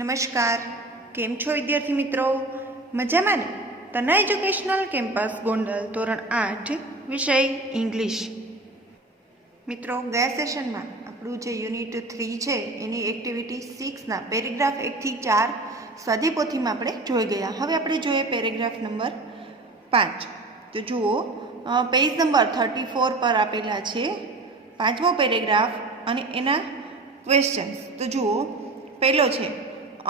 નમસ્કાર, કેમ છો વિદ્યાર્થી મિત્રો? મજામાં ને? તના એજ્યુકેશનલ કેમ્પસ ગોંડલ ધોરણ 8 વિષય ઇંગ્લિશ. મિત્રો, ગયા સેશનમાં આપણું જે યુનિટ 3 છે એની એક્ટિવિટી 6ના પેરેગ્રાફ 1 થી 4 સ્વાધ્યાય પોથીમાં આપણે જોઈ ગયા. હવે આપણે જોઈએ પેરેગ્રાફ નંબર 5. તો જુઓ, પેજ નંબર 34 પર આપેલા છે પાંચમો પેરેગ્રાફ અને એના ક્વેશ્ચન્સ. તો જુઓ, પહેલો છે,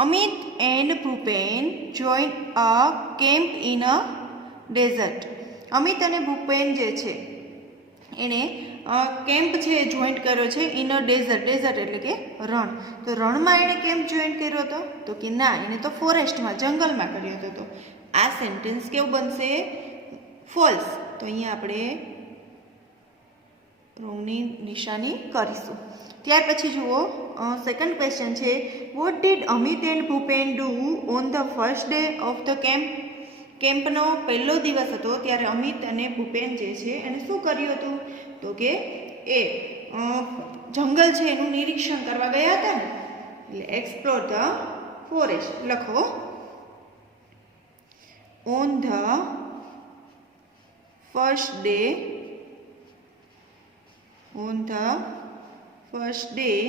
Amit and Bhupen joined a camp in a desert. Amit અને ભૂપેન જે છે એણે કેમ્પ છે જોઈન્ટ કર્યો છે ઇન અ ડેઝર્ટ. ડેઝર્ટ એટલે કે રણ. તો રણમાં એણે કેમ્પ જોઈન્ટ કર્યો હતો? તો કે ના, એણે તો ફોરેસ્ટમાં, જંગલમાં કર્યો હતો. તો આ સેન્ટેન્સ કેવું બનશે? ફોલ્સ. તો અહીંયા આપણે રોંગની નિશાની કરીશું. ત્યાર પછી જુઓ, સેકન્ડ ક્વેશ્ચન છે, what did Amit and Bhupen do on the first day of the camp? કેમ્પનો પહેલો દિવસ હતો ત્યારે અમિત અને ભૂપેન જે છે એને શું કર્યું હતું? તો કે એ જંગલ છે એનું નિરીક્ષણ કરવા ગયા હતા ને, એટલે એક્સપ્લોર ધ ફોરેસ્ટ લખો. On the first day, on the first day,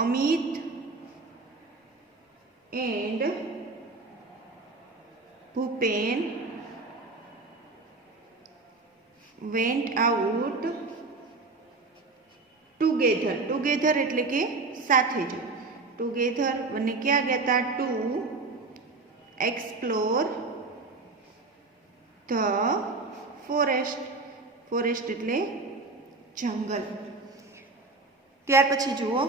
Amit and Bhupen went out together. Together એટલે કે સાથે જ. Together બંને ક્યાં ગયા હતા? To explore the forest. Forest એટલે જંગલ. ત્યાર પછી જુઓ,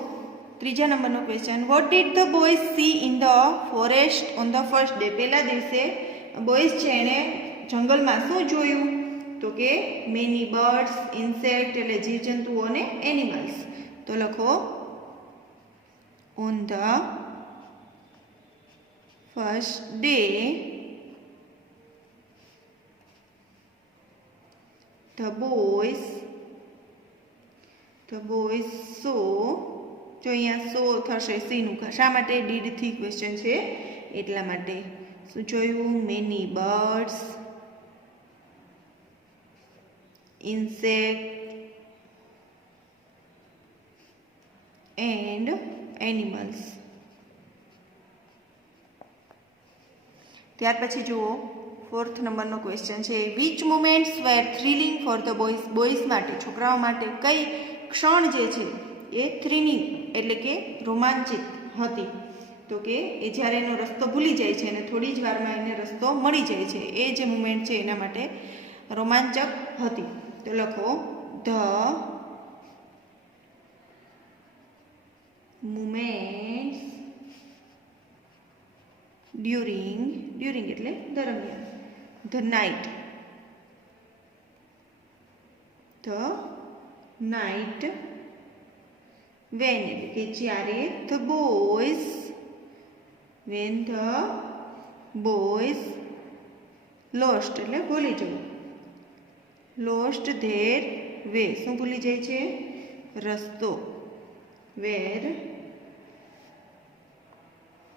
ત્રીજા નંબરનો question, what did the boys C in the forest on the first day? પહેલા દિવસે બોયઝ છે એણે જંગલમાં શું જોયું? તો કે મેની બર્ડ્સ, ઇન્સેક્ટ એટલે જીવજંતુઓ અને એનિમલ્સ. તો લખો, on the first day the boys saw. જો અહીંયા સો થશે સીનું, શા માટે? ડીડ થી ક્વેશ્ચન છે એટલા માટે. શું જોયું? Many birds, insect and animals. ત્યાર પછી જુઓ, ફોર્થ નંબરનો ક્વેશ્ચન છે, which moments were thrilling for the boys? Boys માટે, છોકરાઓ માટે કઈ ક્ષણ જે છે એ થ્રિલિંગ એટલે કે રોમાંચિત હતી? તો કે એ જ્યારે એનો રસ્તો ભૂલી જાય છે અને થોડી જ વારમાં એને રસ્તો મળી જાય છે, એ જે મુમેન્ટ છે એના માટે રોમાંચક હતી. તો લખો, ધ મુમેન્ટ્સ ડ્યુરિંગ એટલે દરમિયાન, the night when એટલે કે જ્યારે when the boys lost એટલે ભૂલી જવું, lost their way. શું ભૂલી જાય છે? રસ્તો. where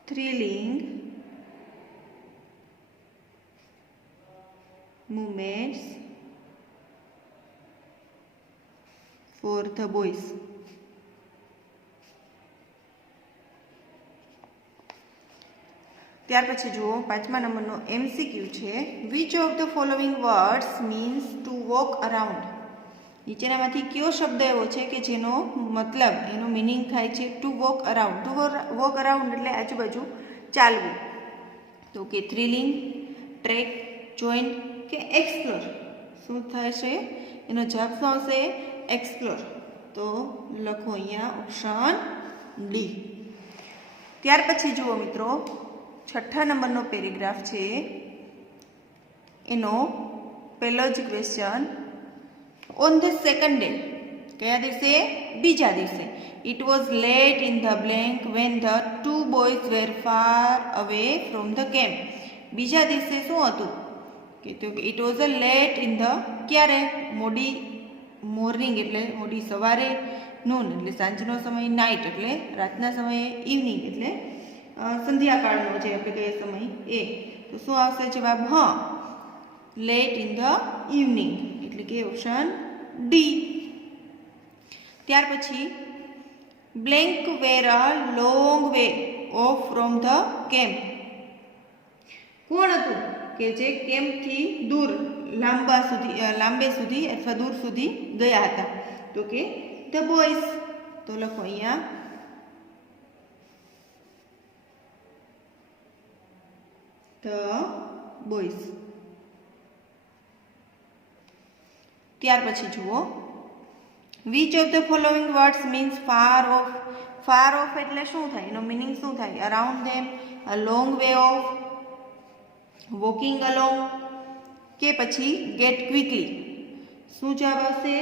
thrilling moments for the boys. ત્યાર પછી જુઓ, પાંચમા નંબરનો MCQ છે, which of the following words means to walk around? નીચેનામાંથી કયો શબ્દ એવો છે કે જેનો મતલબ, એનો મિનિંગ થાય છે two walk around? Two walk around એટલે આજુબાજુ ચાલવું. તો કે થ્રિલિંગ, ટ્રેક, જોઈન્ટ કે એક્સપ્લોર? શું થશે? એનો જવાબ શું આવશે? એક્સપ્લોર. તો લખો અહીંયા ઓપ્શન ડી. ત્યાર પછી જુઓ મિત્રો, છઠ્ઠા નંબરનો પેરેગ્રાફ છે એનો પહેલો જ question, on the second day, કયા દિવસે? બીજા દિવસે, it was late in the blank when the two boys were far away from the camp. બીજા દિવસે શું હતું? કે તો it was a late in the, ક્યારે? મોડી મોર્નિંગ એટલે મોડી સવારે, નૂન એટલે સાંજનો સમય, નાઇટ એટલે રાતના સમયે, ઇવનિંગ એટલે સંધ્યાકાળનો જે આપણે કહીએ સમય એ. તો શું આવશે જવાબ? હા, લેટ ઇન ધ ઇવનિંગ એટલે કે ઓપ્શન ડી. ત્યાર પછી blank were a long way off from the camp. કોણ હતું કે જે કેમ્પથી દૂર લાંબે સુધી અથવા દૂર સુધી ગયા હતા? તો કે ધ બોયઝ. તો લખો અહીંયા ધ બોયઝ. ત્યાર પછી જુઓ, which of the following words means far of. Far of એટલે શું થાય? એનો મિનિંગ શું થાય? Around them, a long way of, walking along કે પછી ગેટ ક્વિકલી. શું જવાબ આવશે?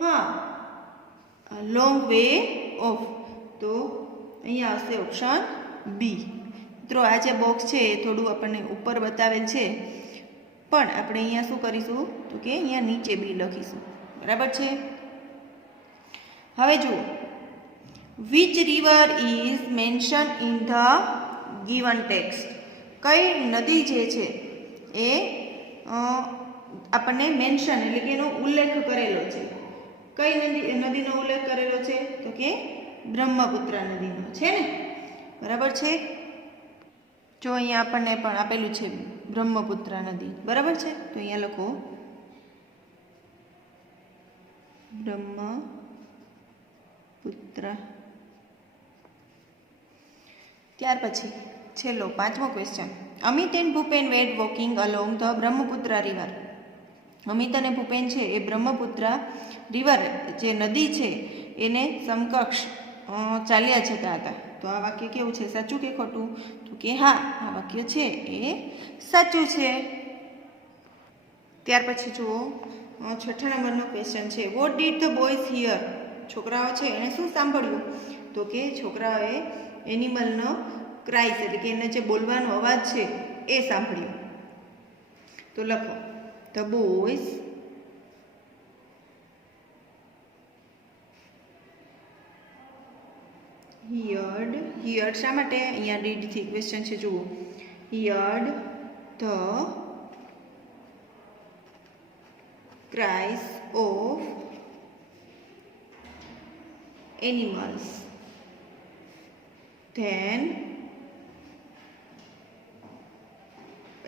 હા, લોંગ વે ઓફ. તો અહીંયા આવશે ઓપ્શન બી. મિત્રો આ જે બોક્સ છે એ થોડું આપણને ઉપર બતાવેલ છે, પણ આપણે અહીંયા શું કરીશું તો કે અહીંયા નીચે બી લખીશું. બરાબર છે? હવે જુઓ, which river is mention in the given text. કઈ નદી જે છે એ આપણને મેન્શન એટલે કે એનો ઉલ્લેખ કરેલો છે. કઈ નદીનો ઉલ્લેખ કરેલો છે? તો કે બ્રહ્મપુત્ર નદીનો છે ને. બરાબર છે? જો અહીંયા આપણને પણ આપેલું છે બ્રહ્મપુત્ર નદી. બરાબર છે? તો અહીંયા લખો બ્રહ્મપુત્ર. ત્યાર પછી છેલ્લો પાંચમો question. Amit and Bhupen Ved walking along the Brahmaputra river. Amit અને ભૂપેન છે એ બ્રહ્મપુત્ર રિવર જે નદી છે એને સમકક્ષ ચાલ્યા જતા હતા. તો આ વાક્ય કેવું છે? સાચું કે ખોટું? તો કે હા, આ વાક્ય છે એ સાચું છે. ત્યાર પછી જુઓ, 6 નંબરનો ક્વેશ્ચન છે. What did the boys here. છોકરાઓ છે એને શું સાંભળ્યું? તો કે છોકરાઓએ એનિમલનો ક્રાઇસ એટલે કે એને જે બોલવાનો અવાજ છે એ સાંભળ્યો. તો લખો ધ બોયઝ હિયર્ડ શા માટે? અહીંયા ડીડથી ક્વેશ્ચન છે જુઓ. Heard the cries of animals then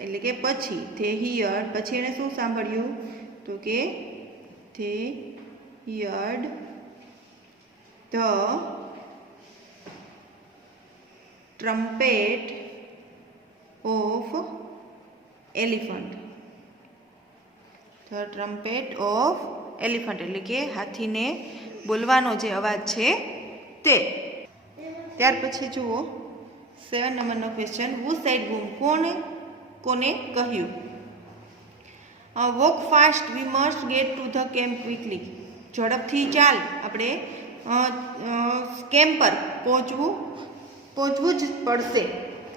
એટલે કે પછી તે હિયર્ડ પછી એણે શું સાંભળ્યું? તો કે તે heard the trumpet of elephant. The trumpet of elephant એટલે કે હાથીને બોલવાનો જે અવાજ છે તે. ત્યાર પછી જુઓ 7 નંબરનો ક્વેશ્ચન. Who said boom. કોને કહ્યું? Walk fast we must get to the camp quickly. ઝડપથી ચાલ, આપણે કેમ્પ પર પહોંચવું જ પડશે.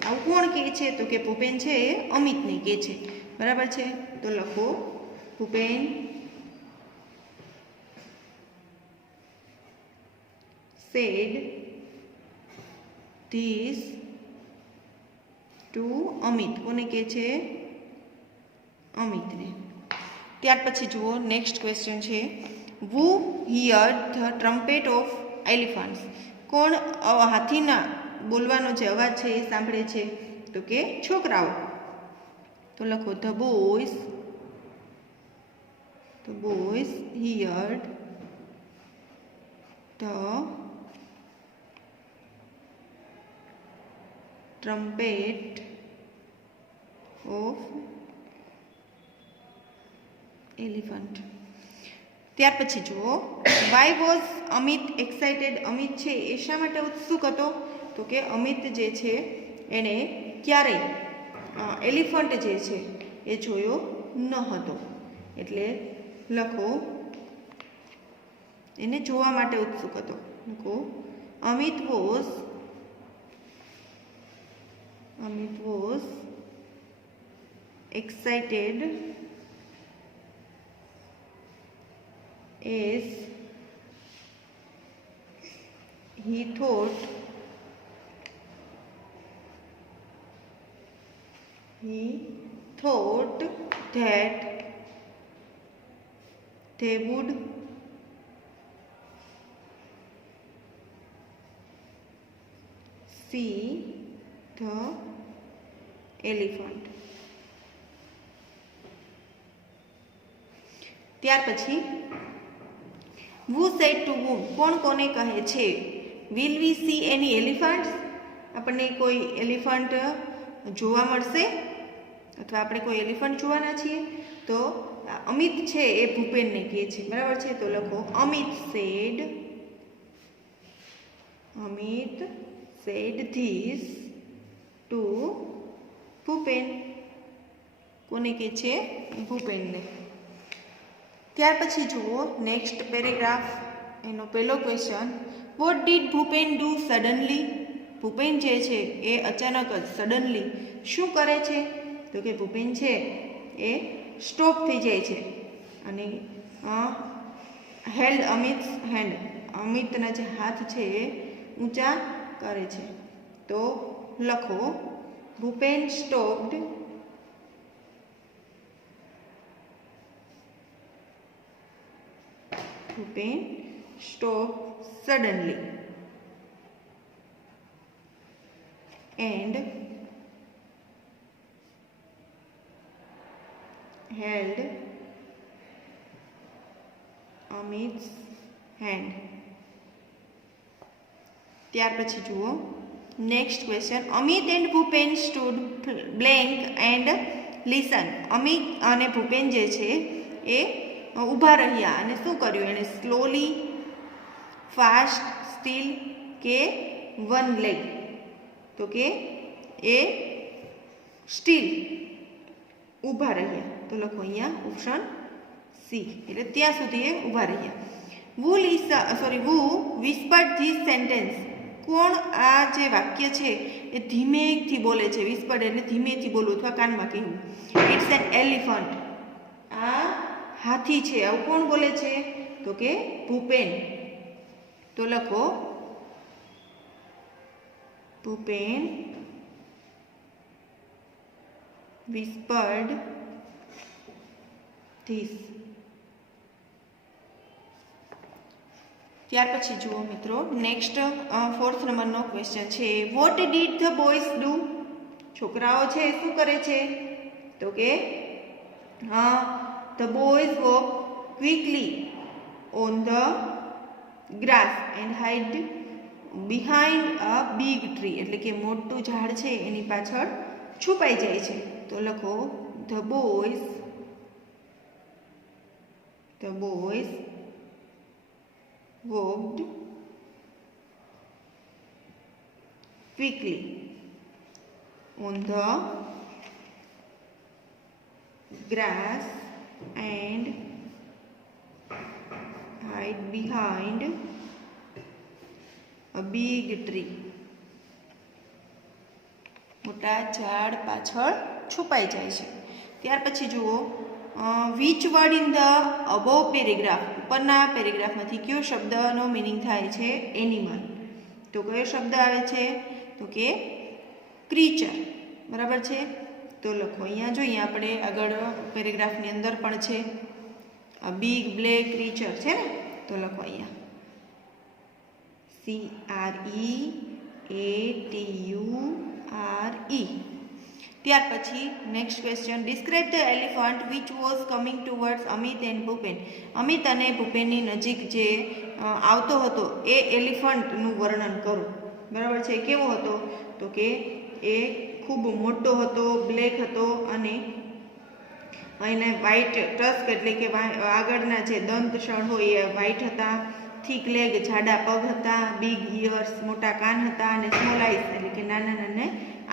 આવું કોણ કહે છે? તો કે ભૂપેન છે એ અમિતને કહે છે. બરાબર છે? તો લખો Bhupen said this to Amit. કોને કહે છે? અમિતને. ત્યાર પછી જુઓ નેક્સ્ટ ક્વેશ્ચન છે. who heard the trumpet of elephants. કોણ હાથીના બોલવાનો જે અવાજ છે એ સાંભળે છે? તો કે છોકરાઓ. તો લખો the boys heard the trumpet of elephant. ત્યાર પછી જુઓ, why was Amit excited. Amit છે એ શા માટે ઉત્સુક હતો? તો કે અમિત જે છે એણે ક્યારેય એલિફન્ટ જે છે એ જોયો ન હતો. એટલે લખો એને જોવા માટે ઉત્સુક હતો. લખો Amit was excited as he thought that they would see the elephant. ત્યાર પછી who said to whom, કોણ કોને કહે છે. will we see any elephants, આપણને કોઈ એલિફન્ટ જોવા મળશે અથવા આપણે કોઈ એલિફન્ટ જોવાના છીએ. તો અમિત છે એ ભૂપેનને કહે છે, બરાબર છે. તો લખો Amit said this to Bhupen. કોને કહે છે? ભૂપેનને. ત્યાર પછી જુઓ નેક્સ્ટ પેરેગ્રાફ, એનો પહેલો question, what did Bhupen do suddenly. Bhupen જે છે એ અચાનક જ સડનલી શું કરે છે? તો કે ભૂપેન છે એ સ્ટોપ થઈ જાય છે અને હેલ્ડ અમિટ્સ હેન્ડ, અમિતના જે હાથ છે એ ઊંચા કરે છે. તો લખો Bhupen stopped suddenly and held Amit's hand. ત્યાર પછી જુઓ next question, Amit and Bhupen stood blank and listen. Amit અને ભૂપેન જે છે એ ઊભા રહ્યા અને શું કર્યું? એણે સ્લોલી, ફાસ્ટ, સ્ટીલ કે વન લેગ. તો કે એ સ્ટીલ ઊભા રહ્યા. તો લખો અહીંયા ઓપ્શન સી, એટલે ત્યાં સુધી એ ઊભા રહ્યા. વુ વિસ્પર્ડ ધીસ સેન્ટેન્સ. કોણ આ જે વાક્ય છે એ ધીમેથી બોલે છે? વિસ્પર્ડ એટલે ધીમેથી બોલવું અથવા કાનમાં કહેવું. It's an elephant. આ હાથી છે. આવું કોણ બોલે છે? તો કે ભૂપેન. તો લખો ભૂપેન whispered this. ત્યાર પછી જુઓ મિત્રો નેક્સ્ટ 4th નંબરનો ક્વેશ્ચન છે, what did the boys do. છોકરાઓ છે શું કરે છે? તો કે the boys walk quickly on the grass and hide behind a big tree. એટલે કે મોટું ઝાડ છે એની પાછળ છુપાઈ જાય છે. તો લખો the boys walked quickly on the grass and hide behind a big tree. મોટા ઝાડ પાછળ છુપાઈ જાય છે. ત્યાર પછી જુઓ which word in the above paragraph. ઉપરના પેરેગ્રાફમાંથી કયો શબ્દનો મિનિંગ થાય છે? એનિમલ. તો કયો શબ્દ આવે છે? તો કે ક્રીચર. બરાબર છે. તો લખો અહીંયા જોઈએ આપણે આગળ પેરેગ્રાફની અંદર પણ છે બિગ બ્લેક ક્રીચર છે ને. તો લખો અહીંયા CREATURE. ત્યાર પછી next question, describe the elephant which was coming towards Amit and Bhupen. Amit અને ભૂપેનની નજીક જે આવતો હતો એ એલિફન્ટનું વર્ણન કરો. બરાબર છે. કેવો હતો? તો કે એ ખૂબ મોટો હતો, બ્લેક હતો અને એને વ્હાઇટ ટસ્ક એટલે કે આગળના જે દંતશળ હોય એ વ્હાઇટ હતા, થીક લેગ જાડા પગ હતા, બિગ ઇયર્સ મોટા કાન હતા અને સ્મોલ આઈસ એટલે કે નાના નાના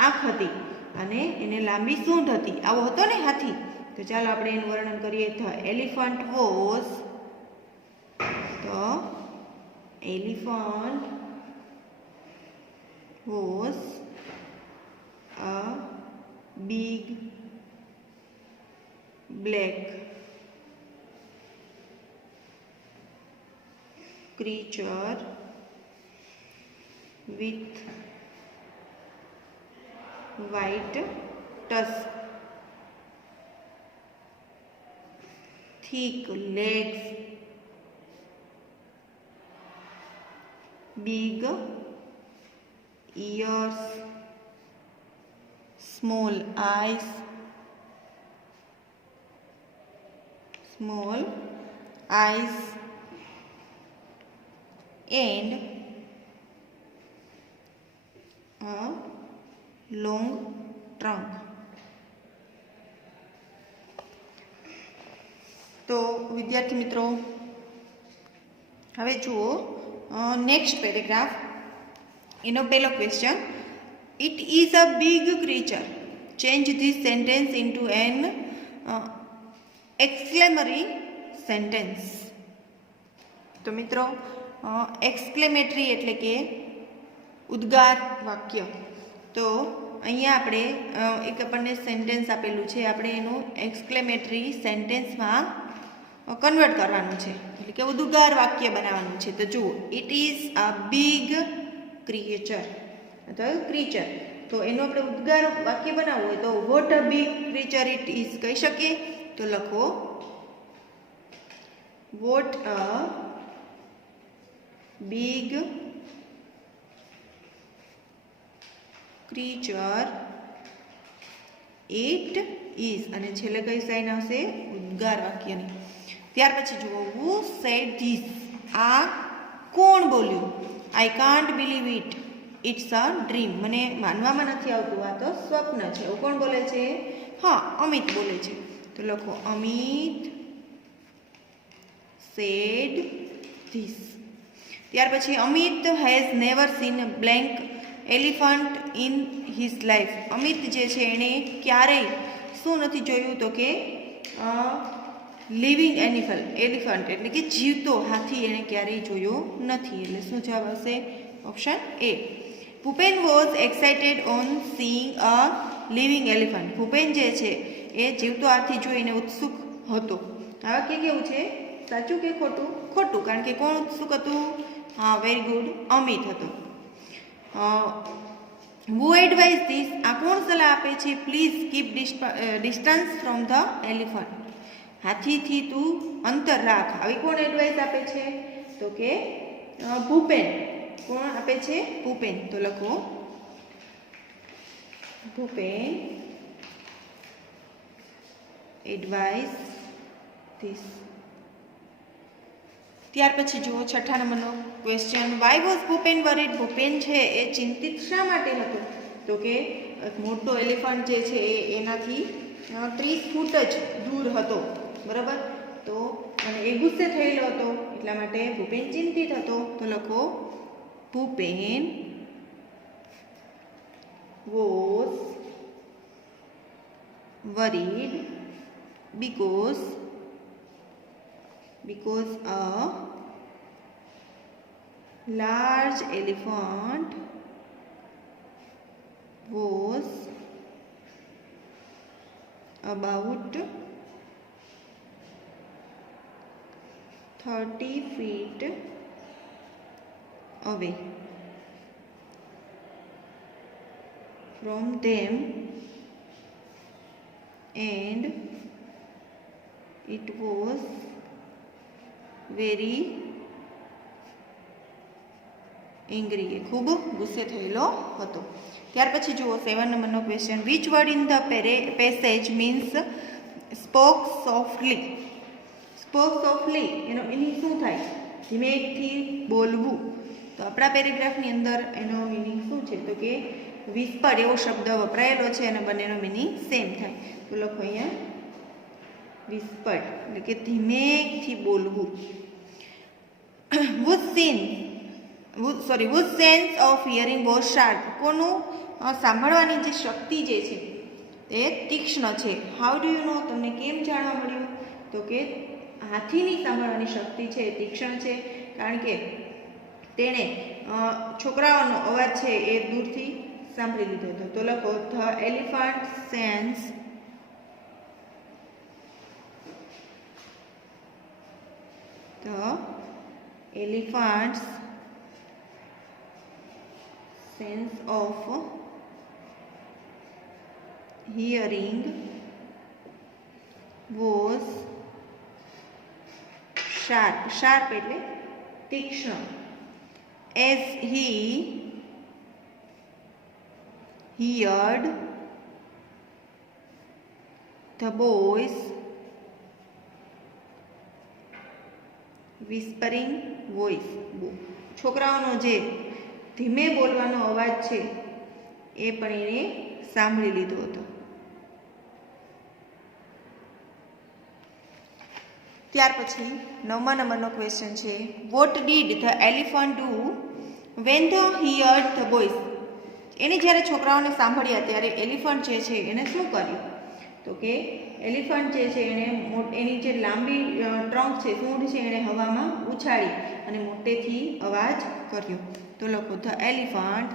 આંખ હતી અને એને લાંબી સૂંઢ હતી. આવો હતો ને હાથી. તો ચાલો આપણે એનું વર્ણન કરીએ. The elephant was a big black creature with white tusk, thick legs, big ears, small eyes, and a long trunk. તો વિદ્યાર્થી મિત્રો હવે જુઓ નેક્સ્ટ પેરેગ્રાફ. એનો પહેલો question, it is a big creature. Change this sentence into an exclamatory sentence. તો મિત્રો exclamatory એટલે કે ઉદ્ગાર વાક્ય. તો અહીંયા આપણે એક આપણને સેન્ટેન્સ આપેલું છે, આપણે એનું એક્સક્લેમેટરી સેન્ટેન્સમાં કન્વર્ટ કરવાનું છે, એટલે કે ઉદ્ગાર વાક્ય બનાવવાનું છે. તો જુઓ, it is a big creature અથવા ક્રીચર. તો એનું આપણે ઉદ્ગાર વાક્ય બનાવવું હોય તો what a big creature it is કહી શકીએ. તો લખો, what a big creature it is. અને છેલ્લે કઈ સાઇન આવશે? ઉદ્ગાર વાક્યની. ત્યાર પછી જુઓ, who said this. આ કોણ બોલ્યું? I can't believe it. It's a dream. મને માનવામાં નથી આવતું, આ તો સ્વપ્ન છે. એવું કોણ બોલે છે? હા, અમિત બોલે છે. તો લખો, અમિત said this. ત્યાર પછી, Amit has never scene a blank elephant in his life. Amit જે છે એણે ક્યારેય શું નથી જોયું? તો કે લિવિંગ એલિફન્ટ એટલે કે જીવતો હાથી એણે ક્યારેય જોયો નથી. એટલે શું જવાબ આવશે? Option A. Bhupen was excited on seeing a living elephant. Bhupen જે છે એ જીવતો હાથી જોઈને ઉત્સુક હતો. આ વાક્ય કેવું છે? સાચું કે ખોટું? ખોટું, કારણ કે કોણ ઉત્સુક હતું? હા, વેરી ગુડ, અમિત હતો. Who advise this. આ કોણ સલાહ આપે છે? Please keep distance from the elephant. હાથીથી તું અંતર રાખ. આવી કોણ એડવાઇસ આપે છે? તો કે ભૂપેન. કોણ આપે છે? ભૂપેન. તો લખો, ભૂપેન એડવાઇસ ધીસ. ત્યાર પછી જુઓ છઠ્ઠા નંબરનો question, why was Bhupen worried. Bhupen છે એ ચિંતિત શા માટે હતો? તો કે મોટો એલિફન્ટ જે છે એ એનાથી 30 ફૂટ જ દૂર હતો, બરાબર. તો અને એ ગુસ્સે થયેલો હતો, એટલા માટે ભૂપેન ચિંતિત હતો. તો લખો, Bhupen was worried because a large elephant was about 30 feet away from them and it was very angry. એ ખૂબ ગુસ્સે થયેલો હતો. ત્યાર પછી જુઓ 7 નંબરનો question, which word in the passage means spoke softly. Spoke softly એનો મિનિંગ શું થાય? ધીમેથી બોલવું. તો આપણા પેરેગ્રાફની અંદર એનો મિનિંગ શું છે? તો કે વિસ્પર એવો શબ્દ વપરાયેલો છે અને બંનેનો મિનિંગ સેમ થાય. તો લખો અહીંયા વિસ્પર્ડ એટલે કે ધીમેથી બોલવું. whose sense of hearing was sharp. કોનું સાંભળવાની જે શક્તિ જે છે એ તીક્ષ્ણ છે. How do you know? તમને કેમ જાણવા મળ્યું? તો કે હાથીની સાંભળવાની શક્તિ છે એ તીક્ષ્ણ છે, કારણ કે તેણે છોકરાઓનો અવાજ છે એ દૂરથી સાંભળી લીધો હતો. તો લખો, the elephant sense elephant's sense of hearing was sharp. Sharp એટલે તીક્ષ્ણ. As he heard the boys whispering voice. છોકરાઓનો જે ધીમે બોલવાનો અવાજ છે એ પણ એને સાંભળી લીધો હતો. ત્યાર પછી 9મા નંબરનો ક્વેશ્ચન છે, what did the elephant do when the heard the voice. એને જ્યારે છોકરાઓને સાંભળ્યા ત્યારે એલિફન્ટ જે છે એને શું કર્યું? તો કે એલિફન્ટ જે છે એને એની જે લાંબી ટ્રંક છે, સૂંઢ છે, એણે હવામાં ઉછાળી અને મોટેથી અવાજ કર્યો. તો લખો the elephant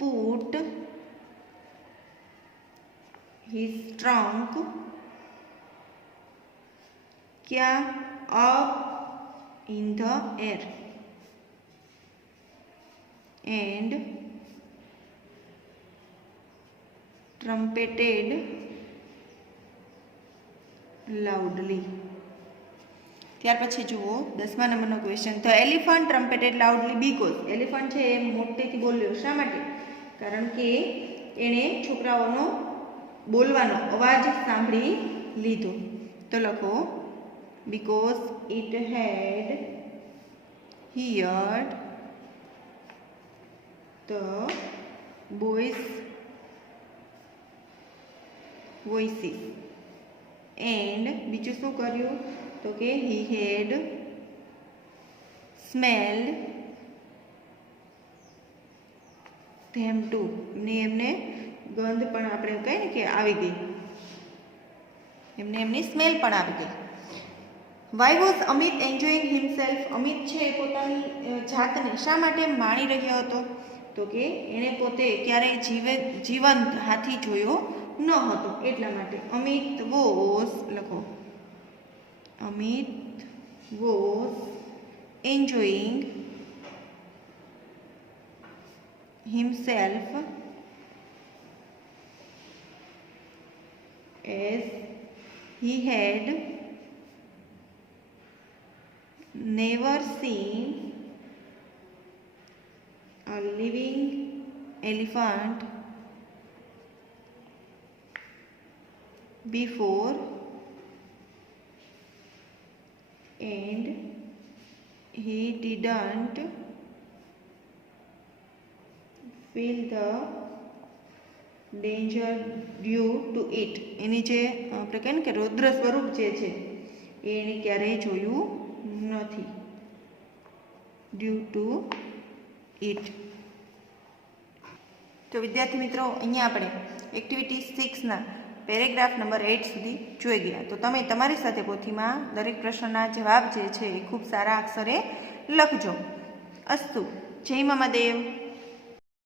put his trunk up in the air and trumpeted loudly. ત્યાર પછી જુઓ 10મા નંબરનો question, the elephant trumpeted loudly because. Elephant છે એ મોટેથી બોલ્યો. શા માટે? કારણ કે એણે છોકરાઓનો બોલવાનો અવાજ સાંભળી લીધો. તો લખો because it had heard the voices and બીજું શું કર્યું? તો કે he had smelled them too. એમને ગંધ પણ આપણે કહીએ ને કે આવી ગઈ, એમની સ્મેલ પણ આવી ગઈ. Why was Amit enjoying himself. Amit છે પોતાની જાતને શા માટે માણી રહ્યો હતો? તો કે એણે પોતે ક્યારેય જીવંત હાથી જોયો ન હતો એટલા માટે. અમિત વોઝ લખો, Amit was enjoying himself as he had never seen a living elephant before and he didn't feel the danger due to it. એની જે આપણે કહીએ ને કે રૌદ્ર સ્વરૂપ જે છે એ એને ક્યારેય જોયું નથી. Due to it. તો વિદ્યાર્થી મિત્રો, અહીંયા આપણે એક્ટિવિટી 6ના પેરેગ્રાફ નંબર 8 સુધી જોઈ ગયા. તો તમે તમારી સાથે પોથીમાં દરેક પ્રશ્નના જવાબ જે છે એ ખૂબ સારા અક્ષરે લખજો. અસ્તુ. જય મહાદેવ.